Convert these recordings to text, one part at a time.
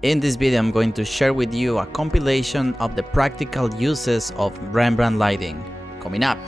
In this video, I'm going to share with you a compilation of the practical uses of Rembrandt Lighting. Coming up!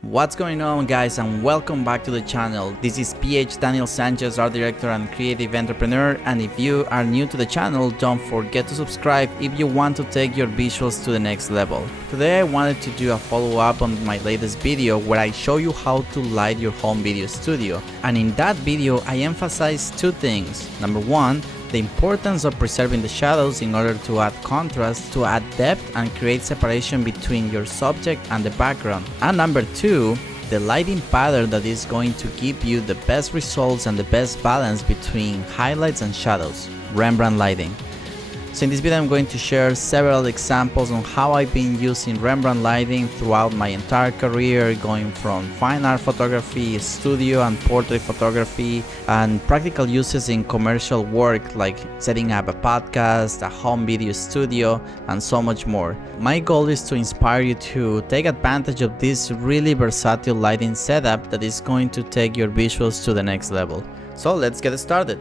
What's going on, guys, and welcome back to the channel. This is PH Daniel Sanchez, art director and creative entrepreneur, and if you are new to the channel, don't forget to subscribe if you want to take your visuals to the next level. Today I wanted to do a follow-up on my latest video where I show you how to light your home video studio, and in that video I emphasize two things. Number one, the importance of preserving the shadows in order to add contrast, to add depth and create separation between your subject and the background. And number two, the lighting pattern that is going to give you the best results and the best balance between highlights and shadows, Rembrandt Lighting. So in this video I'm going to share several examples on how I've been using Rembrandt Lighting throughout my entire career, going from fine art photography, studio and portrait photography, and practical uses in commercial work like setting up a podcast, a home video studio, and so much more. My goal is to inspire you to take advantage of this really versatile lighting setup that is going to take your visuals to the next level. So let's get started.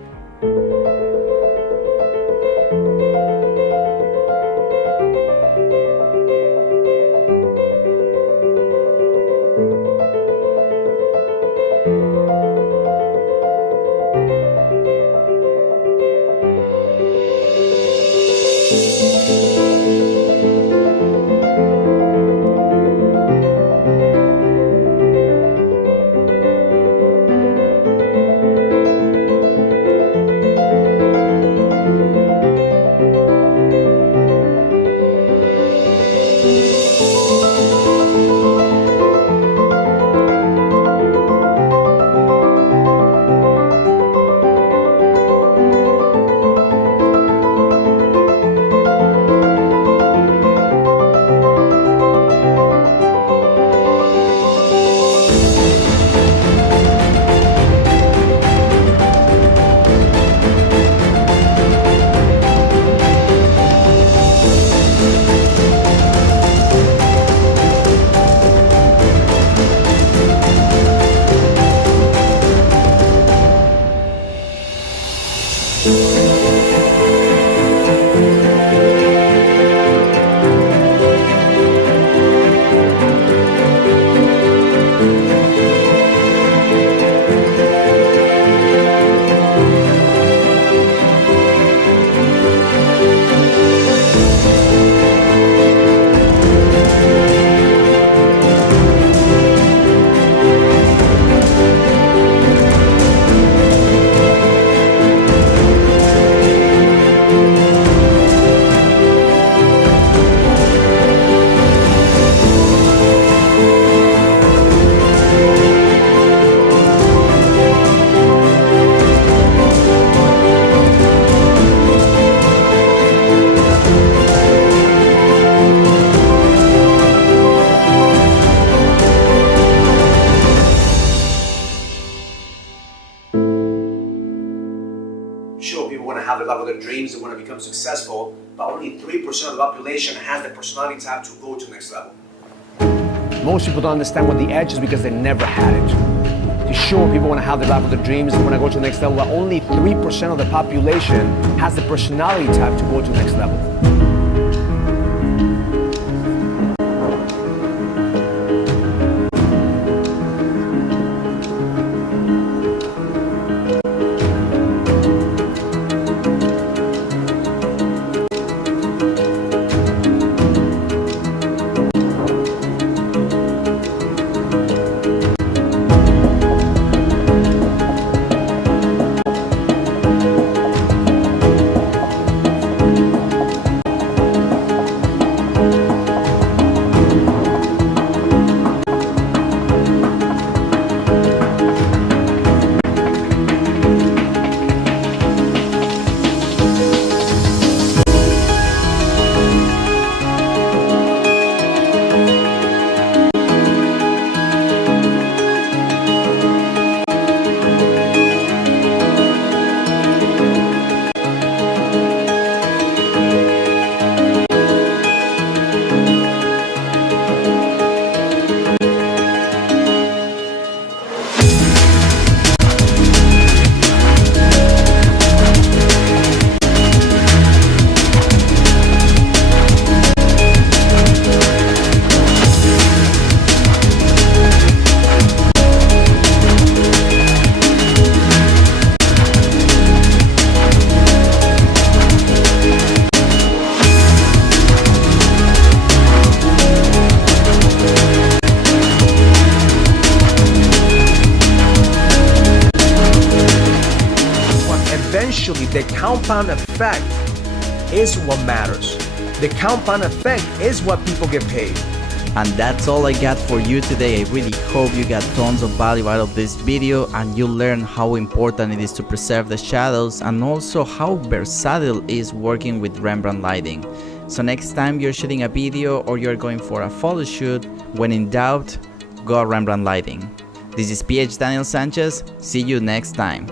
Sure, people want to have the life of their dreams, they want to become successful, but only 3% of the population has the personality type to go to the next level. Most people don't understand what the edge is because they never had it. Sure, people want to have the life of their dreams, they want to go to the next level, but only 3% of the population has the personality type to go to the next level. compound effect is what matters. The compound effect is what people get paid. And that's all I got for you today. I really hope you got tons of value out of this video and you learned how important it is to preserve the shadows and also how versatile it is working with Rembrandt Lighting. So next time you're shooting a video or you're going for a photo shoot, when in doubt, go Rembrandt Lighting. This is PH Daniel Sanchez. See you next time.